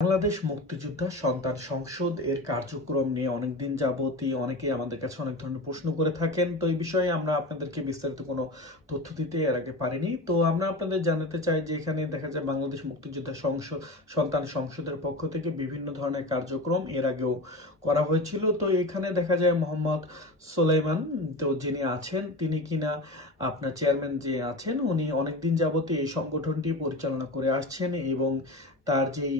বাংলাদেশ মুক্তিযোদ্ধা সন্তান সংসদ এর কার্যক্রম নিয়ে অনেকদিন যাবতই অনেকেই আমাদের কাছে অনেক ধরনের প্রশ্ন করে থাকেন। তো এই বিষয়ে আমরা আপনাদেরকে বিস্তারিত কোনো তথ্য দিতে এর আগে পারিনি। তো আমরা আপনাদের জানাতে চাই যে এখানে দেখা যায় বাংলাদেশ মুক্তিযোদ্ধা সন্তান সংসদের পক্ষ থেকে বিভিন্ন ধরনের কার্যক্রম এর আগেও করা হয়েছিল। তো এখানে দেখা যায় মোহাম্মদ সোলাইমান তো যিনি আছেন তিনি কিনা আপনার চেয়ারম্যান যে আছেন উনি অনেকদিন যাবতই এই সংগঠনটি পরিচালনা করে আসছেন এবং তার যেই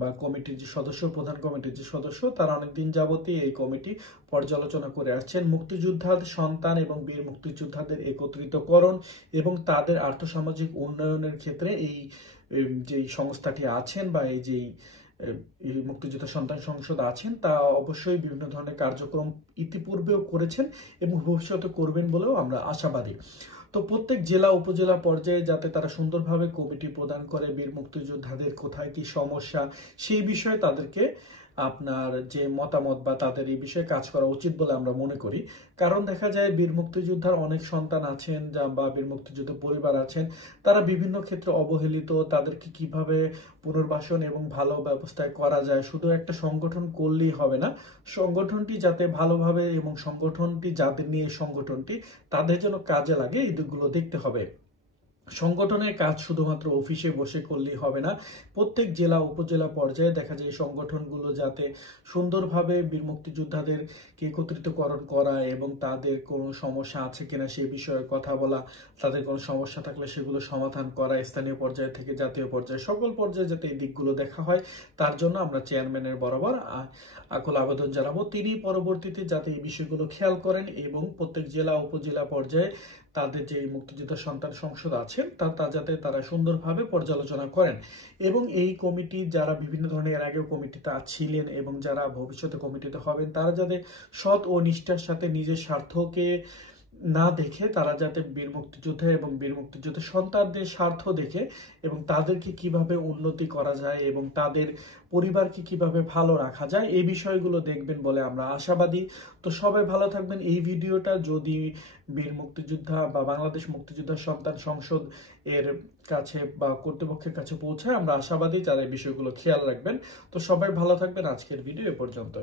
বা কমিটির যে সদস্য প্রধান কমিটির যে সদস্য তারা অনেকদিন যাবতই এই কমিটি পর্যালোচনা করে আসছেন মুক্তিযোদ্ধাদের সন্তান এবং বীর মুক্তিযোদ্ধাদের একত্রিতকরণ এবং তাদের আর্থসামাজিক উন্নয়নের ক্ষেত্রে এই যে সংস্থাটি আছেন বা এই যে মুক্তিযোদ্ধা সন্তান সংসদ আছেন তা অবশ্যই বিভিন্ন ধরনের কার্যক্রম ইতিপূর্বেও করেছেন এবং ভবিষ্যতে করবেন বলেও আমরা আশাবাদী। তো প্রত্যেক জেলা উপজেলা পর্যায়ে যাতে তারা সুন্দরভাবে কমিটি প্রদান করে বীর মুক্তিযোদ্ধাদের কোথায় কি সমস্যা সেই বিষয়ে তাদেরকে আপনার যে মতামত বা তাদের এই বিষয়ে কাজ করা উচিত বলে আমরা মনে করি। কারণ দেখা যায় বীর মুক্তিযোদ্ধার অনেক সন্তান আছেন বা বীর মুক্তিযোদ্ধা পরিবার আছেন, তারা বিভিন্ন ক্ষেত্রে অবহেলিত, তাদেরকে কিভাবে পুনর্বাসন এবং ভালো ব্যবস্থায় করা যায় শুধু একটা সংগঠন করলেই হবে না, সংগঠনটি যাতে ভালোভাবে এবং সংগঠনটি যাদের নিয়ে সংগঠনটি তাদের যেন কাজে লাগে এই দিকগুলো দেখতে হবে। সংগঠনের কাজ শুধুমাত্র অফিসে বসে করলেই হবে না, প্রত্যেক জেলা উপজেলা পর্যায়ে দেখা যায় সংগঠনগুলো যাতে সুন্দরভাবে বীর মুক্তিযোদ্ধাদেরকে একত্রিতকরণ করা এবং তাদের কোনো সমস্যা আছে কিনা সেই বিষয়ে কথা বলা, তাদের কোনো সমস্যা থাকলে সেগুলো সমাধান করা, স্থানীয় পর্যায় থেকে জাতীয় পর্যায়ে সকল পর্যায়ে যাতে এই দিকগুলো দেখা হয় তার জন্য আমরা চেয়ারম্যানের বরাবর আকুল আবেদন জানাবো। তিনি পরবর্তীতে যাতে এই বিষয়গুলো খেয়াল করেন এবং প্রত্যেক জেলা উপজেলা পর্যায়ে তাদের যে মুক্তিযোদ্ধা সন্তান সংসদ আছে তা যাতে তারা সুন্দরভাবে পর্যালোচনা করেন এবং এই কমিটি যারা বিভিন্ন ধরনের এর আগেও কমিটিতে ছিলেন এবং যারা ভবিষ্যতে কমিটিতে হবেন তারা যাতে সৎ ও নিষ্ঠার সাথে নিজের স্বার্থকে না দেখে তারা যাতে বীর মুক্তিযোদ্ধা এবং বীর মুক্তিযোদ্ধা সন্তানদের স্বার্থ দেখে এবং তাদেরকে কিভাবে উন্নতি করা যায় এবং তাদের পরিবারকে কিভাবে ভালো রাখা যায় এই বিষয়গুলো দেখবেন বলে আমরা আশাবাদী। তো সবাই ভালো থাকবেন। এই ভিডিওটা যদি বীর মুক্তিযোদ্ধা বা বাংলাদেশ মুক্তিযোদ্ধা সন্তান সংসদ এর কাছে বা কর্তৃপক্ষের কাছে পৌঁছায় আমরা আশাবাদী যারা এই বিষয়গুলো খেয়াল রাখবেন। তো সবাই ভালো থাকবেন। আজকের ভিডিও এ পর্যন্ত।